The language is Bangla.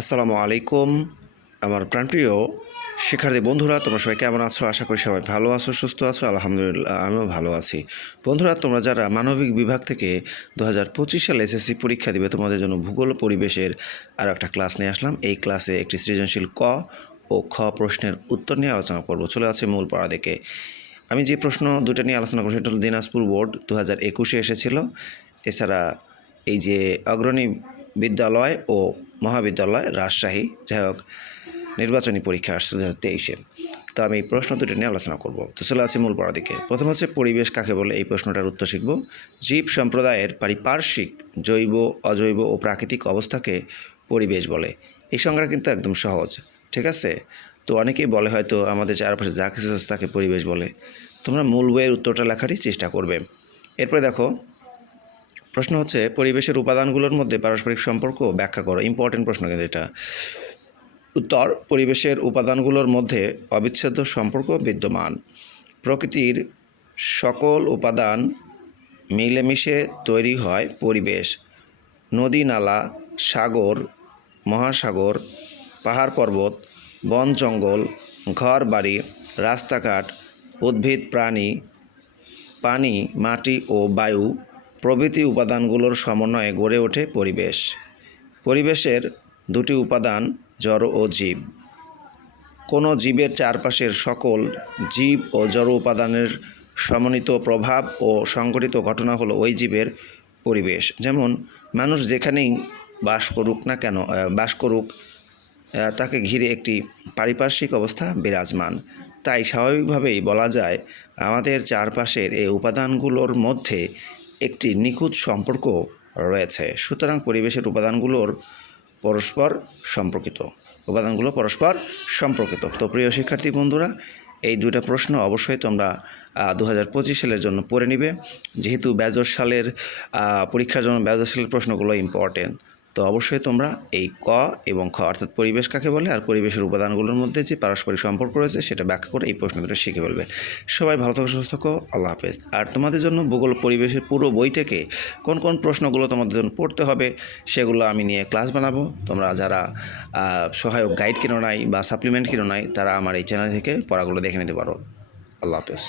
আসসালামু আলাইকুম, আমার প্রাণপ্রিয় শিক্ষার্থী বন্ধুরা, তোমরা সবাই কেমন আছো? আশা করি সবাই ভালো আছো, সুস্থ আছো, আলহামদুলিল্লাহ, আমিও ভালো আছি। বন্ধুরা, তোমরা যারা মানবিক বিভাগ থেকে দু হাজার পঁচিশ সালে এসএসসি পরীক্ষা দিবে, তোমাদের জন্য ভূগোল পরিবেশের আর একটা ক্লাস নিয়ে আসলাম। এই ক্লাসে একটি সৃজনশীল ক ও খ প্রশ্নের উত্তর নিয়ে আলোচনা করব। চলে আছে মূল পড়া দেখে। আমি যে প্রশ্ন দুটো নিয়ে আলোচনা করব, সেটা হল দিনাজপুর বোর্ড দু হাজার একুশে এসেছিল। এছাড়া এই যে অগ্রণী বিদ্যালয় ও মহাবিদ্যালয় রাজশাহী। যাই হোক, নির্বাচনী পরীক্ষা আসছে দু তেইশে। তো আমি এই প্রশ্ন দুটি নিয়ে আলোচনা করব। তো চলে আছে মূল পড়া দিকে। প্রথম হচ্ছে, পরিবেশ কাকে বলে? এই প্রশ্নটার উত্তর শিখব। জীব সম্প্রদায়ের পারিপার্শ্বিক জৈব, অজৈব ও প্রাকৃতিক অবস্থাকে পরিবেশ বলে। এই সংজ্ঞা কিন্তু একদম সহজ, ঠিক আছে? তো অনেকেই বলে হয়তো আমাদের চারপাশে যা কিছু আছে তাকে পরিবেশ বলে। তোমরা মূল বইয়ের উত্তরটা লেখারই চেষ্টা করবে। এরপরে দেখো প্রশ্ন হচ্ছে, পরিবেশের উপাদানগুলোর মধ্যে পারস্পরিক সম্পর্ক ব্যাখ্যা করো। ইম্পর্টেন্ট প্রশ্ন কিন্তু এটা। উত্তর, পরিবেশের উপাদানগুলোর মধ্যে অবিচ্ছেদ্য সম্পর্ক বিদ্যমান। প্রকৃতির সকল উপাদান মিলেমিশে তৈরি হয় পরিবেশ। নদী, নালা, সাগর, মহাসাগর, পাহাড় পর্বত, বন জঙ্গল, ঘর, বাড়ি, রাস্তাঘাট, উদ্ভিদ, প্রাণী, পানি, মাটি ও বায়ু প্রভৃতি উপাদানগুলোর সমন্বয়ে গড়ে ওঠে পরিবেশ। পরিবেশের দুটি উপাদান জড় ও জীব। কোনো জীবের চারপাশের সকল জীব ও জড় উপাদানের সমন্বিত প্রভাব ও সংগঠিত ঘটনা হলো ওই জীবের পরিবেশ। যেমন, মানুষ যেখানেই বাস করুক না কেন বাস করুক তাকে ঘিরে একটি পারিপার্শ্বিক অবস্থা বিরাজমান। তাই স্বাভাবিকভাবেই বলা যায়, আমাদের চারপাশের এই উপাদানগুলোর মধ্যে একটি নিখুঁত সম্পর্ক রয়েছে। সুতরাং পরিবেশের উপাদানগুলোর পরস্পর সম্পর্কিত। উপাদানগুলো পরস্পর সম্পর্কিত। তো প্রিয় শিক্ষার্থী বন্ধুরা, এই দুইটা প্রশ্ন অবশ্যই তোমরা দু হাজার পঁচিশ সালের জন্য পড়ে নিবে। যেহেতু ব্যাজর সালের পরীক্ষার জন্য ব্যাজর সালের প্রশ্নগুলো ইম্পর্টেন্ট তো অবশ্যই তোমরা এই ক এবং খ অর্থাৎ পরিবেশ কাকে বলে আর পরিবেশের উপাদানগুলোর মধ্যে যে পারস্পরিক সম্পর্ক রয়েছে সেটা ব্যাখ্যা করে এই প্রশ্ন দুটো শিখে ফেলবে। সবাই ভালো থাকো, সুস্থ থাকো, আল্লাহ হাফেজ। আর তোমাদের জন্য ভূগোল পরিবেশের পুরো বই থেকে কোন কোন প্রশ্নগুলো তোমাদের জন্য পড়তে হবে সেগুলো আমি নিয়ে ক্লাস বানাবো। তোমরা যারা সহায়ক গাইড কিনো নাই বা সাপ্লিমেন্ট কিনো নাই তারা আমার এই চ্যানেল থেকে পড়াগুলো দেখে নিতে পারো। আল্লাহ হাফেজ।